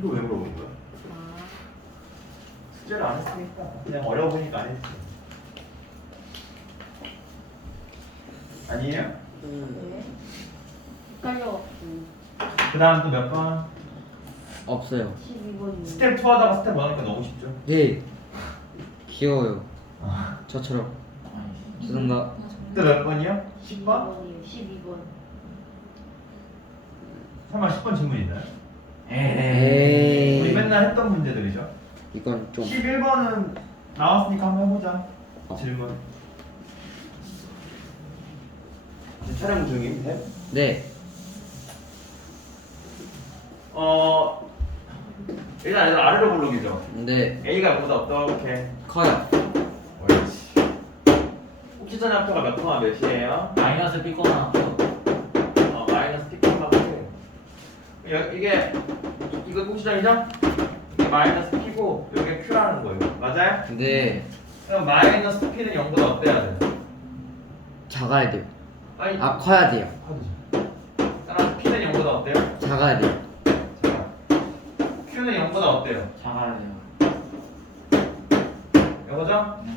이거 왜 물어보는 거야? 아, 숙제를 안 했으니까 그냥 어려워 보니까 안 했지. 아니에요? 네. 헷갈려. 그 다음 또 몇 번? 없어요. 12번이. 스텝 2 하다가 스텝 1 하니까 너무 쉽죠? 예. 귀여워요. 아. 저처럼. 죄송합니다. 또몇 번이요? 10번? 12번이요. 12번. 설마 10번 질문 있나요? 에이. 우리 맨날 했던 문제들이죠? 이건 좀. 11번은 나왔으니까 한번 해보자 어. 질문 촬영 중인데? 네. 어 일단 얘들 아래로 부르기죠 네. A가 보다 어떻게 커요. 옳지 옥시전 합표가 몇 콤마 몇이에요? 마이너스 B거나 어 마이너스 P 콤마 여- 이게 이거 옥시전이죠? 이게 마이너스 P고 이게 Q라는 거예요 맞아요? 네. 그럼 마이너스 P는 0보다 어때야 돼? 작아야 돼요. 아니 아, 커야 돼요. 따라서 P는 0보다 어때요? 작아야 돼요. 자, Q는 0보다 어때요? 작아야 돼요. 이거죠? 네.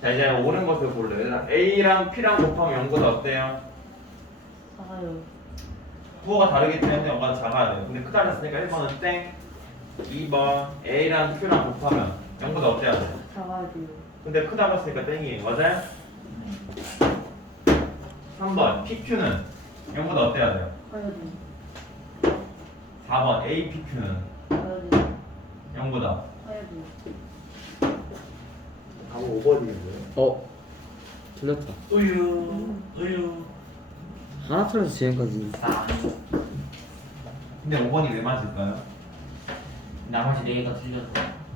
자 이제 옳은 것을 볼래요. 얘들아, A랑 P랑 곱하면 0보다 어때요? 작아요. 부호가 다르기 때문에 0가 작아야 돼요. 근데 크다 그랬으니까 1번은 땡 2번 A랑 Q랑 곱하면 0보다 어때야 돼요? 작아야 돼요. 근데 크다 그랬으니까 땡이에요. 맞아요? 3번 PQ는 0보다 어때야 돼요? 커야 돼요. 4번 APQ는 커야 돼요. 0보다 커야 돼요. 답은 5번이고요. 어. 틀렸다. 우유 우유 하나 틀려서 지금까지. 나 근데 5번이 왜 맞을까요? 나머지 네 개가 틀려서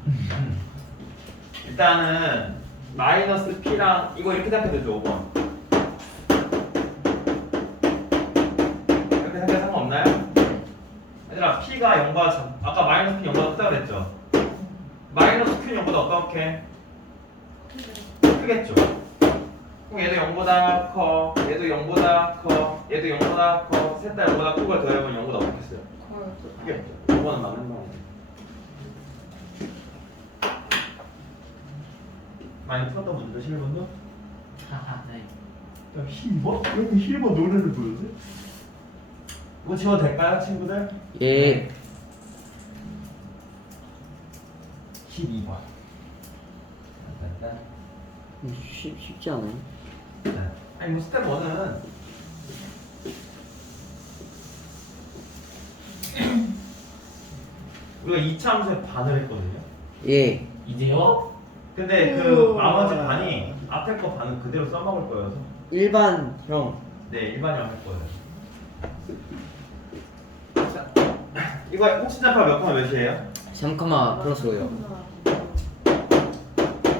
일단은 마이너스 P랑 이거 이렇게 생각해도 되죠 5번 이렇게 생각해 상관없나요? 얘들아 P가 0보다 작 아까 마이너스 P 0보다 크다 그랬죠? 마이너스 Q는 0보다 어떻게? 크겠죠? 그럼 얘도 0보다 커 얘도 0보다 커 얘도 0보다 커 셋 다 0보다 크고 더해보면 0보다 어떻겠어요? 크겠죠 5번은 맞는 말이죠 많이 풀었던 분들 실버도? 하하 네 야, 힐버? 왜 힐버 노래를 부르지? 이거 지워도 될까요, 친구들? 예. 12번. 쉽, 쉽지 않아요? 아니, 뭐, 스텝 1은. 우리가 2차 함수에 반을 했거든요. 예. 이제요? 근데 그 나머지 반이 앞에 거 반은 그대로 써먹을 거여서. 일반 형. 네, 일반형 할 거예요. 자, 이거 혹시 잠파 몇 컴마 몇이에요? 3, 플러스 5요.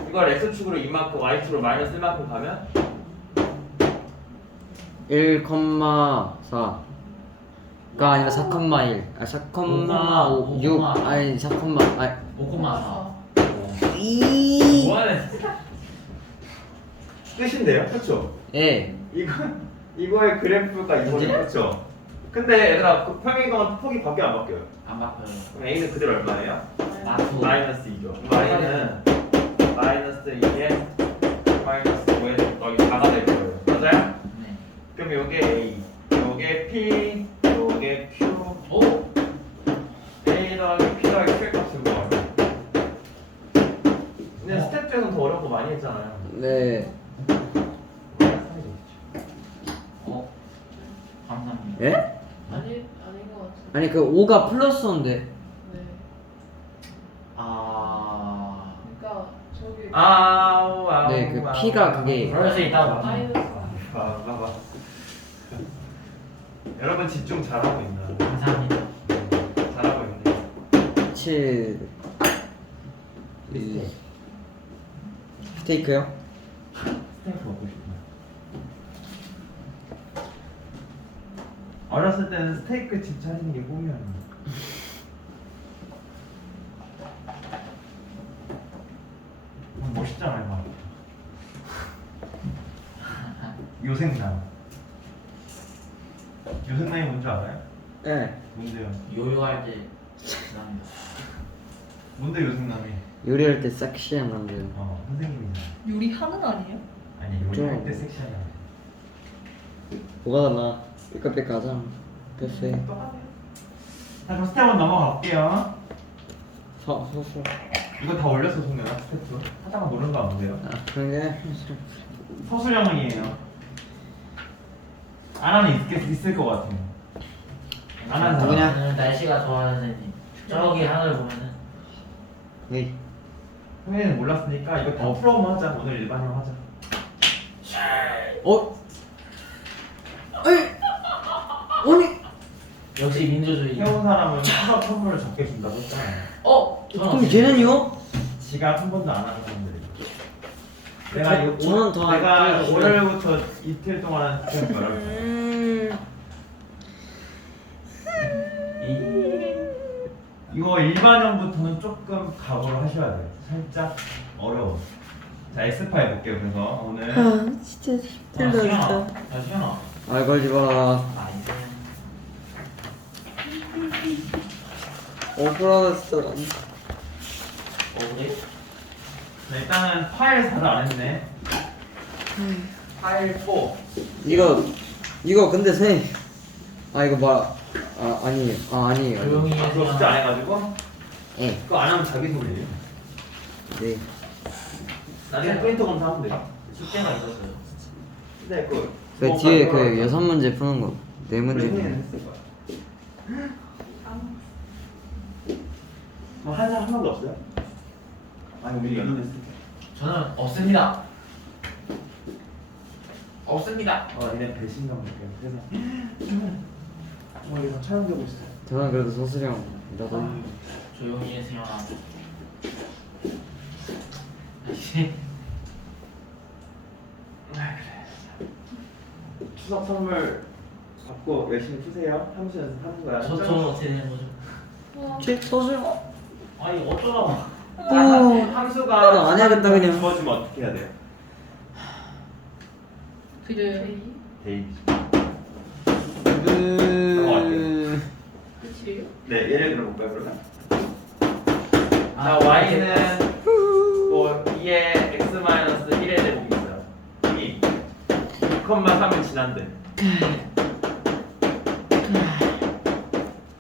이걸 x축으로 이만큼 y축으로 마이너스 1만큼 가면 1,4가 아니라 4,1. 아, 4,5. 6. 아니, 4, 아니. 5,4 이. 뭐하는 끝인데요, 그렇죠? 예. 이거 이거의 그래프가 이거죠, 그지? 그렇죠? 근데 얘들아 그 평행이동은 폭이 바뀌어 안 바뀌어요? 안 바꿔요 그럼 a는 그대로 얼마예요? 마투 마이너스 2죠. 그럼 y는 5가 플러스인데. 네. 아... 그러니까 저기 아우 아우 네, 그 아우, P가 아우. 그게- 그럴 수 있다고 마이너스. 봐, 봐 봐. 여러분 집중 잘하고 있나? 감사합니다 잘하고 있네. 7. 스테이크. 스테이크요? 스테이크 먹고 싶나? 어렸을 때는 스테이크 집 차리는 게 꿈이었는데. 음, 멋있잖아요, 막. 요생남. 요생남이 뭔지 알아요? 예. 뭔데요? 요요할 때 죄송합니다. 뭔데 요승남이? 요리할 때 섹시한 남자 어 선생님이잖아. 요리하는 아니에요? 아니 좀. 요리할 때 섹시한 남자. 뭐가 달라 삐까삐까 하잖아 패스 똑같아요. 자 그럼 스텝 1 넘어가 볼게요. 서 서서 이거 다 올렸어 송년아 스텝 2. 하다가 모르는 거 없는데요. 아 그런게 서술형이에요. 안 하는 있, 있을 것 같아요. 안 하는 사람. 누구냐? 오늘 날씨가 좋아요 선생님. 저기 하늘 보면은 에이 형이는 몰랐으니까 이거 다 풀어보면 하자. 오늘 일반형 하자. 어? 에이 아니 역시 민주주의. 해온 사람은 추석 선물을 적게 준다고 했잖아요. 어? 저는 그럼 걔는요? 지가 한 번도 안 하는 사람들이. 내가 요, 저는 더 안 내가 오늘부터 이틀 동안 그냥 열어볼게. 음 이- 이거 일반형부터는 조금 각오를 하셔야 돼요. 살짝 어려워. 자, 엑스파 해볼게요. 그래서 오늘 아, 진짜 아, 시연아. 야 시연아. 말 걸지 마 아 이제. 억울하다 진짜 어 그래? 자, 일단은 파일 4를 안 했네. 파일 4. 이거 이거 근데 쌤아 이거 말아 아니 아 아니에요 조용히 아, 그거 진짜 안 해가지고 예 그거 안 하면 자기 소리예요. 네. 나중에 프린터 검사하면 돼요. 숙제가 있었어요. 근데 그 그 뒤에 그 여섯 문제 푸는 거 네 문제 푸는. 뭐 한사한 번도 없어요? 아니 우리 연습했을 때. 저는 없습니다. 없습니다. 어, 얘네 배신감 느껴요. 그래서 어, 이거 촬영되고 있어요. 거 저는 그래도 소수령 나도 조용히 해 세연아. 역시 추석 선물 받고 열심히 푸세요. 함수 연습하는 거야. 저 저는 어떻게 되는 거죠? 제 소수령 아니 어쩌라고? 아, 함수가 나안 해야겠다, 그냥. 주어지면 어떻게 해야 돼요? 그래. 데이. 그... 끝이에요? 네, 예를 들어볼까요 그러면? 아, 자, y는 뭐 2의 x 마이너스 1의 제곱이 있어요. 이 2,3을 지난데.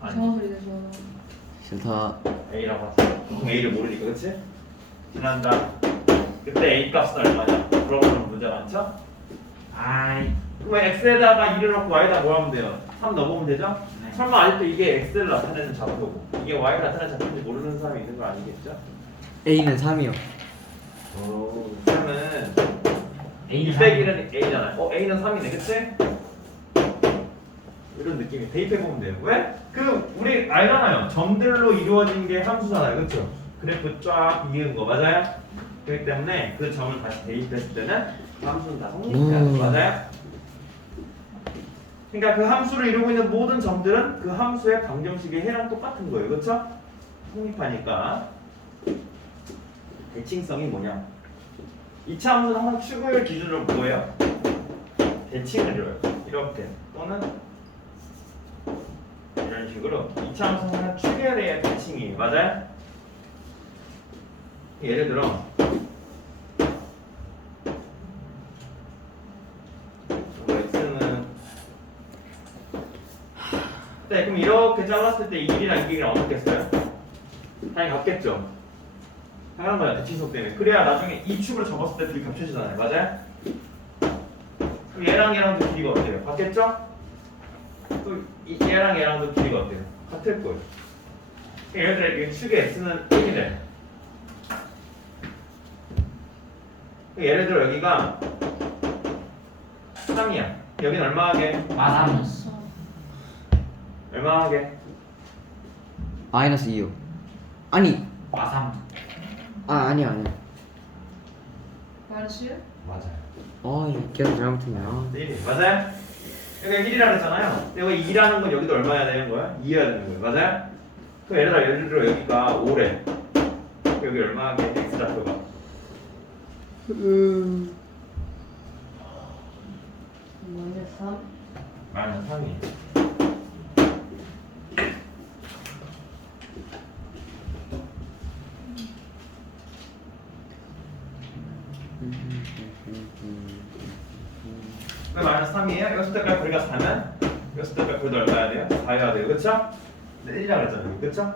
아니, 이상한 소리 내서. 싫다 a라고 하자. 보통 a를 모르니까, 그렇지? 지난다. 그때 a 값은 얼마냐? 물어보는 문제 많죠? 아이 그러면 x에다가 1을 넣고 y에다 뭐 하면 돼요? 3 넣어보면 되죠? 네. 설마 아직도 이게 x를 나타내는 좌표고 이게 y를 나타내는 좌표인지 모르는 사람이 있는 거 아니겠죠? A는 3이요 오, 그러면 A는 201은 a잖아요. 어, a는 3이네, 그치? 이런 느낌이 대입해보면 돼요. 왜? 그 우리 알잖아요. 점들로 이루어진 게 함수잖아요, 그렇죠? 그래프 쫙 이은 거 맞아요? 그렇기 때문에 그 점을 다시 대입했을 때는 그 함수는 다 성립해야 돼, 음. 맞아요? 그러니까 그 함수를 이루고 있는 모든 점들은 그 함수의 방정식의 해랑 똑같은 거예요, 그렇죠? 성립하니까 대칭성이 뭐냐? 이차 함수는 항상 축을 기준으로 뭐예요? 대칭을 이뤄요. 이렇게 또는 식으로 이차 함수는 항상 축에 대해 대칭이에요. 맞아요? 예를 들어 뭐 x는 네 그럼 이렇게 잘랐을 때이 길이랑 이 길이랑 어떻겠어요? 당연히 같겠죠? 당연한 거야 대칭성 때문에 그래야 나중에 이 축으로 접었을 때 둘이 겹쳐지잖아요 맞아요? 그럼 얘랑 얘랑도 길이가 어때요? 같겠죠? 또 이- 얘랑 얘랑도 길이가 어때요? 같을 거예요 예를 들어 이 축의 x는 1이래 예를 들어 여기가 3이야 여긴 얼마 하게? 마삼 얼마 하게? 마이너스 2요 아니 마삼 아 아니야 아니야 마르시요? 맞아요 아 이거 계속 잘못했네 아. 1이 맞아요? 여기 1이라 그랬잖아요. 여기 2라는 건 여기도 얼마야 되는 거야? 2여야 되는 거예요. 맞아요? 그럼 예를 들어 예를 들어 여기가 5래. 여기 얼마게 x 좌표가? 음... 마이너스 3? 마이너스 3이. 3이에요. 여기서 때까지 거리가 4면 여기서 때까지 거리도 얼마야 돼요? 4여야 돼요. 그쵸? 네, 1이라고 했잖아요. 그쵸?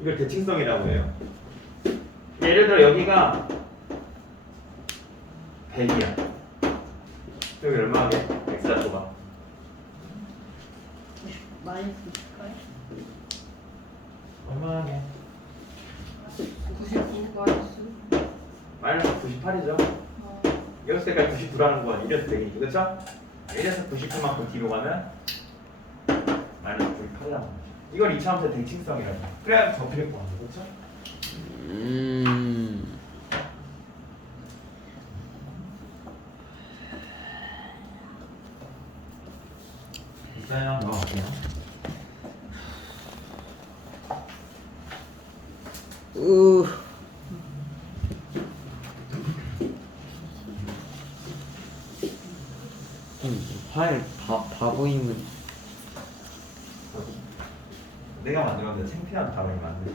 이걸 대칭성이라고 해요. 예를 들어 여기가 100이야. 여기 얼마 하게? x좌표가 마이너스 98 얼마 하게? 99 마이너스 마이너스 98이죠. 어, 여기서 때까지 99라는 건 1에서 100이니까 그쵸? 1에서 99만큼 뒤로 가면 마이너스 98이라는 거죠. 이걸 2차 함수의 대칭성이라고 해요. 그래야 접힐 거 같아요. 그쵸? 음. 있어요. 넣어볼게요. 으. 음, 화일 바 바보임은 내가 만들었는데 창피한 단어이 만들.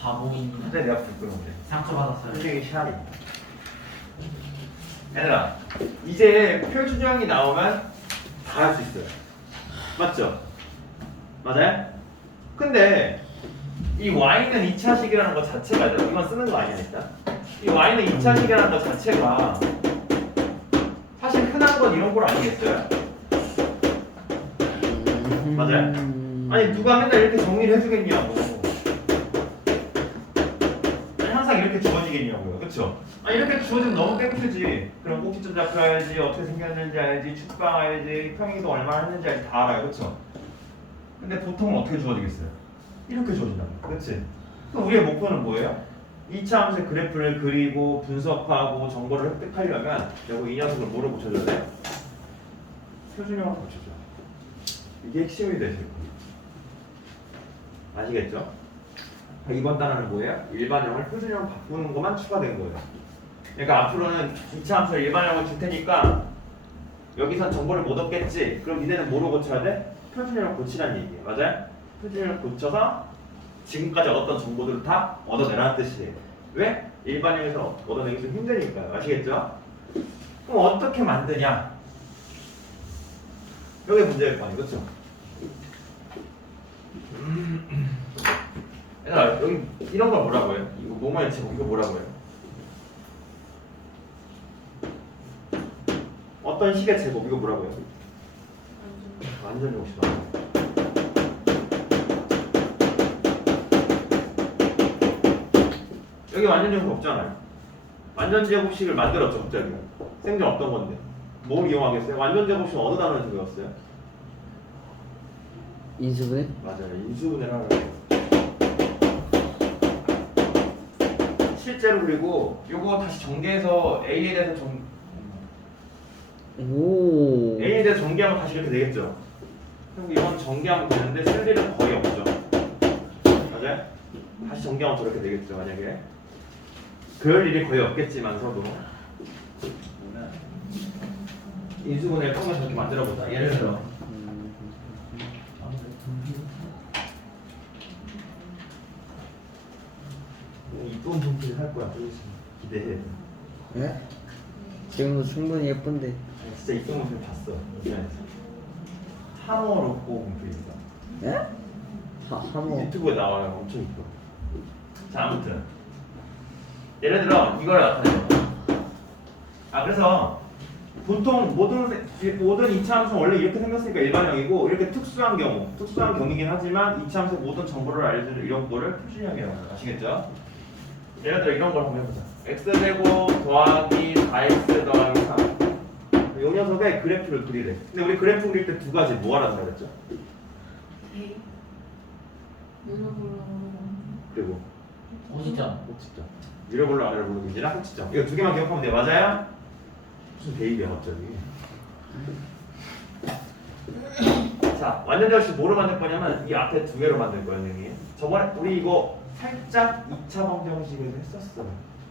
바보인 근데 내가 부끄러운데. 샤리. 얘들아, 이제 표준형이 나오면 다 할 수 있어요. 맞죠? 맞아요? 근데 이 y는 2차식이라는 것 자체가 이건 쓰는 거 아니야 일단. 이 y는 2차식이라는 것 자체가 사실 흔한 건 이런 걸 아니겠어요? 맞아요? 음. 아니 누가 맨날 이렇게 정리를 해주겠냐고. 아니 항상 이렇게 주어지겠냐고요, 그렇죠? 아니 이렇게 주어지면 너무 땡큐지. 그럼 꼭지점 잡혀야지, 어떻게 생겼는지 알지, 축방 알지, 평행이동 얼마나 했는지 알지 다 알아요, 그렇죠? 근데 보통은 어떻게 주어지겠어요? 이렇게 주어진다고, 그렇지? 그럼 우리의 목표는 뭐예요? 2차 함수의 그래프를 그리고 분석하고 정보를 획득하려면 여기 이 녀석을 뭐로 붙여줘야 돼? 표준형으로 붙여줘. 이게 핵심이 되실 거예요. 아시겠죠? 자, 이번 단어는 뭐예요? 일반형을 표준형으로 바꾸는 것만 추가된 거예요. 그러니까 앞으로는 2차 함수를 일반형을 줄 테니까 여기선 정보를 못 얻겠지. 그럼 니네는 뭐로 고쳐야 돼? 표준형을 고치라는 얘기예요. 맞아요? 표준형을 고쳐서 지금까지 얻었던 정보들을 다 얻어내라는 뜻이에요. 왜? 일반형에서 얻어내기 좀 힘드니까요. 아시겠죠? 그럼 어떻게 만드냐? 여기 문제일 거. 그렇죠? 얘들아 여기 이런 걸 뭐라고 해요? 이거 뭐만 제곱 이거 뭐라고 해요? 어떤 식의 제곱 이거 뭐라고 해요? 완전 욕심아 여기 완전 제곱 없잖아요 완전 제곱식을 만들었죠 갑자기 생전 어떤 건데 뭘 이용하겠어요? 완전 제곱식 어느 단어에서 배웠어요? 인수분해? 맞아요. 인수분해를 하는 거예요. 실제로 그리고 요거 다시 전개해서 A에 대해서 정 오. A에 대해서 전개하면 다시 이렇게 되겠죠. 그리고 이건 전개하면 되는데 쓸 일은 거의 없죠. 맞아요? 다시 전개하면 저렇게 되겠죠. 만약에 그럴 일이 거의 없겠지만서도 인수분해를 처음에 저렇게 만들어 보자. 예를 들어 음. 이쁜 분필 할 거야. 기대해. 예? 지금도 충분히 예쁜데. 아니, 진짜 이쁜 분필 봤어. 한호로 뽑은 분필이다. 예? 하 하모. 유튜브에 나와요. 엄청 이뻐. 자 아무튼 예를 들어 이걸 나타내요. 아 그래서 보통 모든 세- 모든 이차 함수는 원래 이렇게 생겼으니까 일반형이고 이렇게 특수한 경우 특수한 경우이긴 하지만 이차 함수 모든 정보를 알려주는 이런 거를 표준형이라고 해요. 아시겠죠? 예를 들어 이런 걸 한번 해보자. x 제곱 더하기 4x 더하기 3. 이 녀석의 그래프를 그리래. 근데 우리 그래프 그릴 때 두 가지 뭐 하라고 그랬죠? 그리고 오시죠. 꼭지점 위로 볼로 아래로 볼로 인지랑 꼭지점 이거 두 개만 기억하면 돼 맞아요? 무슨 대입이야 갑자기 자 완전 절식 뭐로 만들 거냐면 이 앞에 두 개로 만들 거예요 선생님 저번에 우리 이거 살짝 2차 방정식을 했었어요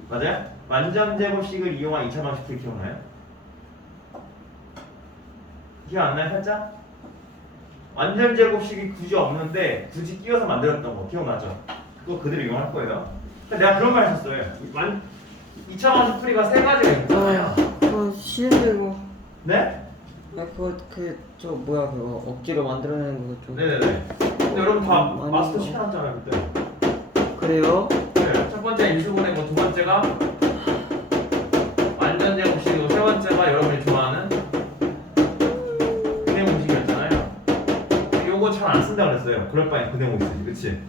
맞아요? 완전 제곱식을 이용한 2차 방식들 기억나요? 기억 안 나요 살짝? 완전 제곱식이 굳이 없는데 굳이 끼워서 만들었던 거 기억나죠? 그거 그대로 이용할 거예요. 근데 내가 그런 말 했었어요. 완 2차 방식 풀이가 세 가지가 있잖아요. 아, 싫은데 이거. 네? 아 그거 그 저 뭐야 그거 억지로 만들어내는 거 좀. 네네네. 근데 여러분 다 많이 마스터 봐. 시켜놨잖아요 그때. 그래요? 네. 첫 번째 인수분해고 두 번째가 완전 제곱식이고 세 번째가 여러분이 좋아하는 근해 공식이었잖아요. 요거 잘 안 쓴다 그랬어요. 그럴 바엔 근해 공식 쓰지, 그치?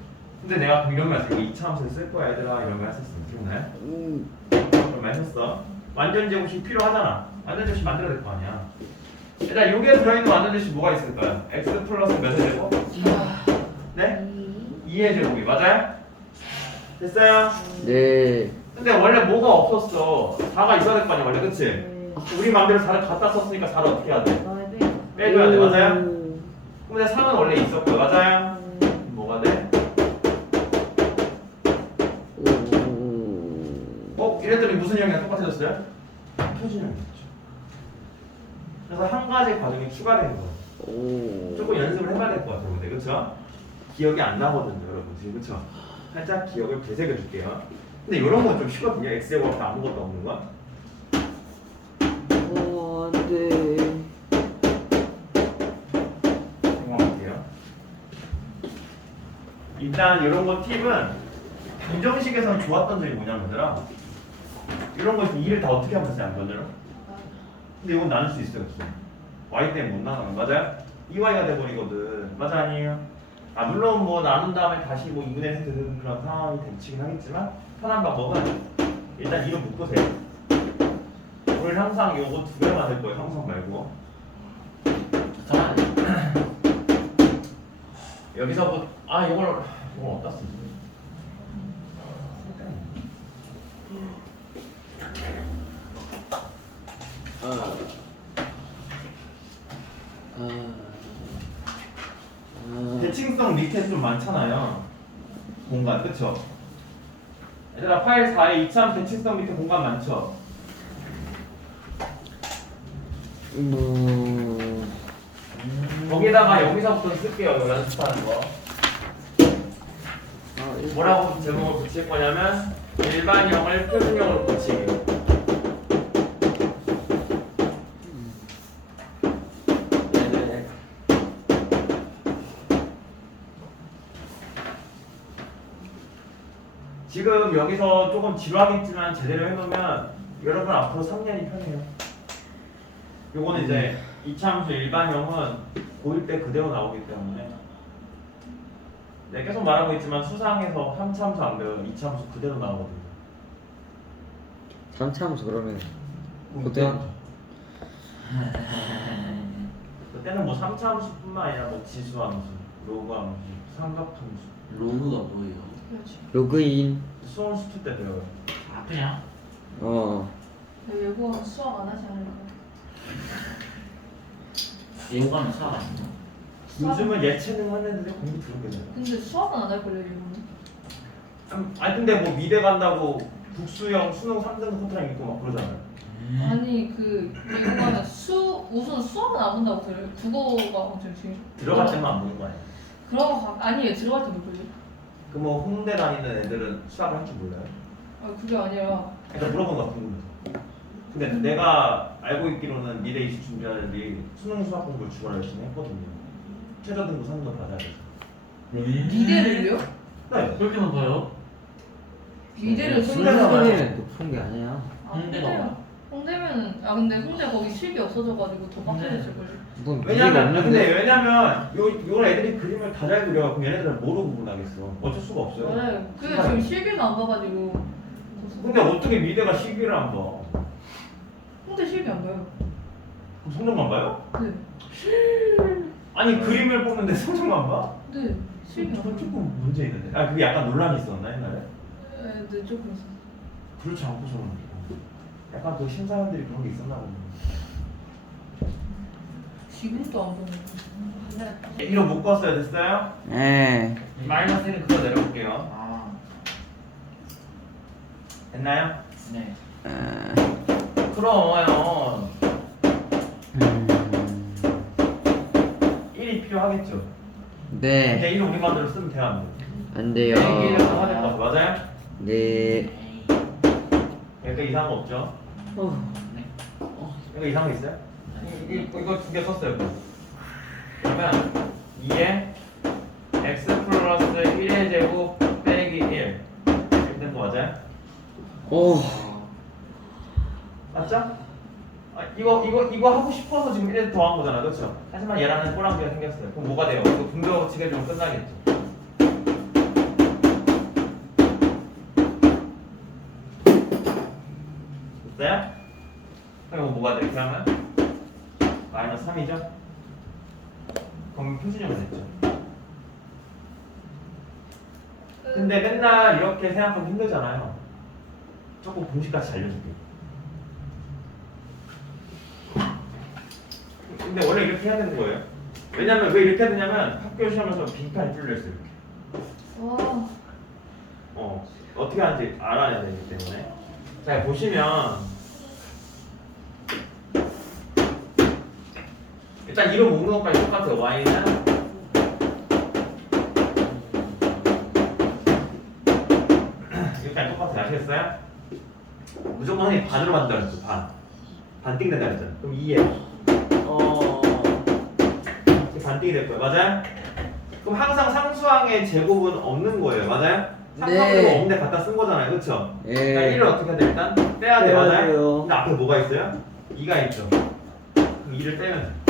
근데 내가 이런 말 했어. 이거 2차 함수에 쓸 거야 얘들아 이런 거 했었어. 기억나요? 음. 그런 말 했었어. 완전 제곱식 필요하잖아. 완전 제곱식 만들어야 될 거 아니야. 일단 여기에 들어있는 완전 제곱식 뭐가 있을까요? x 플러스 몇의 제곱? 네? 2의 제곱이 맞아요? 됐어요? 네. 근데 원래 뭐가 없었어 4가 있어야 될 거 아니야 원래 그치? 네. 우리 맘대로 4를 갖다 썼으니까 4를 어떻게 해야 돼? 빼줘야 돼 맞아요? 음. 근데 3은 원래 있었고요 맞아요? 뭐가 돼? 오. 어? 이랬더니 무슨 형이랑 똑같아졌어요? 표준 형이 됐죠 그래서 한 가지 과정이 추가된 거예요 오. 조금 연습을 해봐야 될 것 같아요 근데 그쵸? 기억이 안 나거든요 여러분 지금 그쵸? 살짝 기억을 되새겨 줄게요 근데 이런 건 좀 쉽거든요 x제곱 앞에 아무것도 없는 건 어, 안 돼. 생각할게요. 일단 이런 거 팁은 방정식에서는 좋았던 점이 뭐냐면 얘들아 이런 거 일을 다 어떻게 하면 되지 않거든요 근데 이건 나눌 수 있어요 없어 y 때문에 못 나가는 거 맞아요? 2y가 돼버리거든 맞아 아니에요? 아 물론 뭐 나눈 다음에 다시 뭐 2분의 1 되는 그런 상황이 닥치긴 하겠지만 편한 방법은 일단 이름 묶으세요 우리는 항상 요거 두 개만 될 거예요 항상 말고 잠깐만. 여기서부터 아 이걸 이걸 어디다 쓰지? 아. 아. 아. 대칭성 밑에 좀 많잖아요. 공간 그쵸? 얘들아 파일 4에 이참 대칭성 밑에 공간 많죠? 뭐. 거기다가 여기서부터 쓸게요 이거 연습하는 거. 아, 일- 뭐라고 제목을 붙일 거냐면 일반형을 표준형으로 붙이기. 네네. 지금 여기서 조금 지루하겠지만 제대로 해놓으면 여러분 앞으로 3년이 편해요. 요거는 이제 이차함수 일반형은 고1 때 그대로 나오기 때문에 네, 계속 말하고 있지만 수상에서 3차함수 안 배워요. 2차함수 그대로 나오거든요. 삼차함수 그러면 음, 고등 그때는 뭐 3차함수뿐만 아니라 뭐 지수함수, 로그함수, 삼각함수 로그가 뭐예요? 그렇지. 로그인. 수험 수투 때 배워요. 아 그냥? 어. 외국어는 수학 안 하지 않을까? 예고가면 수학 아니에요? 요즘은 예체능 하는 애들이 공부 들어오게 돼요. 근데 수학은 안 할 걸요. 음, 아니 근데 뭐 미대 간다고 국수형 수능 3등 코트랑 있고 막 그러잖아요. 아니 그 외국어는 수 우선 수학은 안 본다고 들어요. 국어가 엄청 중요. 들어갈 때만 안 보는 거 아니에요? 그런 거 가- 아니에요. 들어갈 때 모르죠. 그뭐 홍대 다니는 애들은 수학을 할 줄 몰라요? 아 그게 아니라 일단 물어본 거 궁금해서. 근데 내가 알고 있기로는 미래 입시 준비하는 애들이 수능 수학 공부를 주로 열심히 했거든요. 최저 등급 3등 받아야 돼서. 미대를요? 네. 그렇게 높아요? 미대를 홍대가 홍대. 홍대는 높은 게 아니야. 아, 홍대가 홍대요. 홍대면 아 근데 홍대 거기 실기 없어져가지고 더 빡세졌을 걸요. 뭐 미래가 왜냐면 없는데. 근데 왜냐면 요 요걸 애들이 그림을 다 잘 그려 그럼 얘네들은 뭐로 구분하겠어? 어쩔 수가 없어요. 맞아요. 그게 지금 실기를 안 봐가지고. 근데 어떻게 미대가 시기를 안 봐? 홍대 실기 안 봐요. 그럼 성적만 봐요? 네. 아니 그림을 보는데 성적만 봐? 네. 실기 안 저건 봐요. 조금 문제 있는데. 아 그게 약간 논란이 있었나 옛날에? 네, 네 조금 있어. 그렇지 않고서는 약간 그 심사위원들이 그런 게 있었나 보네. 지금도 안 보는. 이거 묶었어요 됐어요? 에. 마이너스 1은 그거 내려볼게요. 아 됐나요? 네. 그럼요. 음. 1이 필요하겠죠. 네. 근데 1을 우리만대로 쓰면 돼요 안 돼? 안 돼요. 얘기를 해야 될것 같아 맞아요? 네. 약간 이상한 거 없죠? 어. 네. 이거 이상한 거 있어요? 네. 이, 이, 이거 두 개 썼어요. 그러면 2에 x 플러스 1의 제곱 빼기 1 이렇게 된거 맞아요? 오 맞죠? 아, 이거 이거 이거 하고 싶어서 지금 1에 더한 거잖아, 그렇죠? 하지만 얘랑은 꼬랑지가 생겼어요. 그럼 뭐가 돼요? 이거 분배 법칙에 좀 끝나겠죠. 됐어요? 그럼 뭐가 돼? 그러면 마이너스 3이죠? 그럼 표준형은 됐죠. 근데 맨날 이렇게 생각하기 힘들잖아요. 조금 공식같이 알려줄게요. 근데 원래 이렇게 해야 되는 거예요. 왜냐면 왜 이렇게 해야 되냐면 학교 시험에서 빈칸이 뚫려 있어요. 이렇게. 와. 어 어떻게 하는지 알아야 되기 때문에. 자 보시면 일단 이름 모으는 것까지 똑같아요. y는 여기까지 똑같아요. 아시겠어요? 무조건 선생님 반으로 만든다 그랬죠. 반. 반 띵 된다 그랬잖아요. 그럼 2에 어 반띵이 될 거예요. 맞아요? 그럼 항상 상수항의 제곱은 없는 거예요. 맞아요? 상수항 제곱 네. 없는데 갖다 쓴 거잖아요. 그렇죠? 예. 그러니까 1을 어떻게 해야 돼? 일단 빼야 돼. 빼야 맞아요? 돼요. 근데 앞에 뭐가 있어요? 2가 있죠. 그럼 2를 빼면 돼.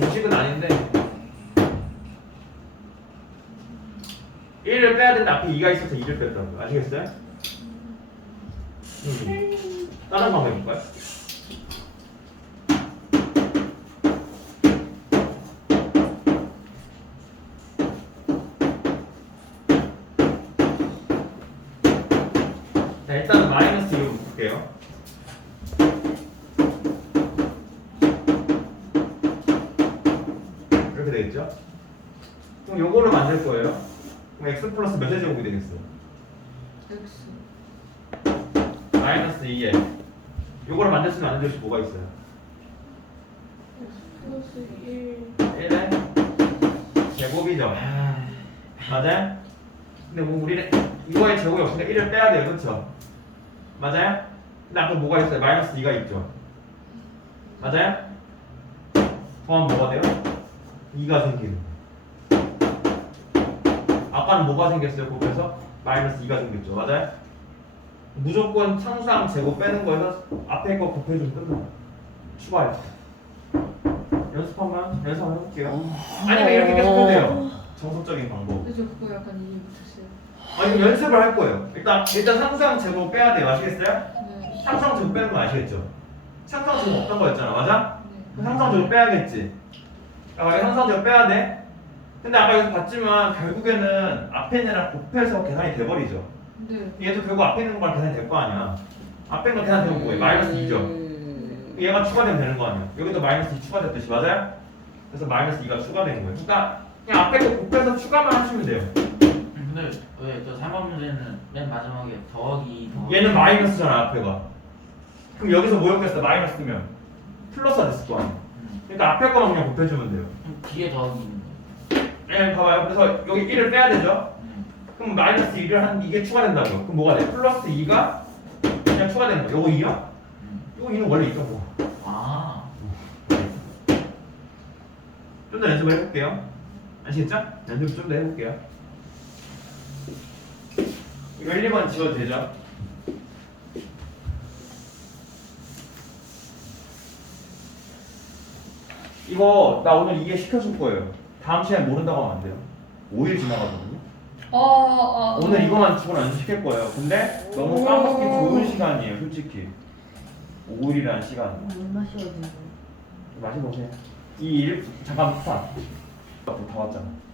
공식은 아닌데 1을 빼야 되는데 앞에 2가 있어서 2를 뺐다고 아시겠어요? 음. 다른 방법 해볼까요? 자 일단 마이너스 2로 볼게요 이렇게 되겠죠? 그럼 요거를 만들 거예요 그럼 x 플러스 몇의 제곱이 되겠어요? X. 마이너스 2에 요거를 만들 수 있는 안 되는 뭐가 있어요? 플러스 1. 1의 제곱이죠 아, 맞아요? 근데 뭐 우리는 이거의 제곱이 없으니까 1을 빼야 돼요 그렇죠? 맞아요? 근데 앞에 뭐가 있어요? 마이너스 2가 있죠 맞아요? 더하면 뭐가 돼요? 2가 생기는. 아까는 뭐가 생겼어요? 곱해서 마이너스 2가 생겼죠 맞아요? 무조건 상수항 제곱 빼는 거에서 앞에 거 곱해주면 끝나 추가해 연습 한번 연습 한번 해볼게요 아니면 이렇게 계속 해도 돼요 정석적인 방법 근데 저 그거 약간 이해 못했어요. 아니 연습을 할 거예요 일단 일단 상수항 제곱 빼야 돼요 아시겠어요? 네. 상수항 제곱 빼는 거 아시겠죠? 상수항 제곱 없던 거였잖아 맞아? 네. 그럼 상수항 제곱 빼야겠지 아 상수항 제곱 빼야 돼? 근데 아까 여기서 봤지만 결국에는 앞에 있는 애랑 곱해서 계산이 돼버리죠. 네. 얘도 결국 앞에 있는 거랑 계산이 될 거 아니야. 앞에 있는 거 계산되면 뭐예요? 마이너스 2죠. 음. 얘가 추가되면 되는 거 아니야. 여기도 마이너스 2 추가됐듯이 맞아요? 그래서 마이너스 2가 추가된 거예요. 그러니까 그냥 앞에 거 곱해서 추가만 하시면 돼요. 근데 왜저 3번 문제는 맨 마지막에 더하기 더하기 얘는 마이너스잖아 앞에가. 그럼 여기서 뭐였겠어? 마이너스면. 플러스가 됐을 거 아니야. 음. 그러니까 앞에 거만 그냥 곱해주면 돼요. 그럼 뒤에 더하기 예 봐봐요 그래서 여기 1을 빼야 되죠 음. 그럼 마이너스 2를 한 이게 추가된다고요 그럼 뭐가 돼? 플러스 2가 그냥 추가되는 거야 요거 2요? 음. 요거 2는 원래 있던 거 아 좀 더 연습을 해볼게요. 아시겠죠? 연습 좀 더 해볼게요. 이거 1, 2번 지워도 되죠? 이거 나 오늘 이해 시켜줄 거예요. 다음 시간에 모른다고 하면 안 돼요. 5일 지나가거든요. 아, 아. 오늘 이거만 지원 안 시킬 거예요. 근데 너무 까먹기 좋은 시간이에요, 솔직히. 5일이라는 시간. 얼마 씌워야 되는 마셔보세요. 이 일, 잠깐 스탑. 다 왔잖아.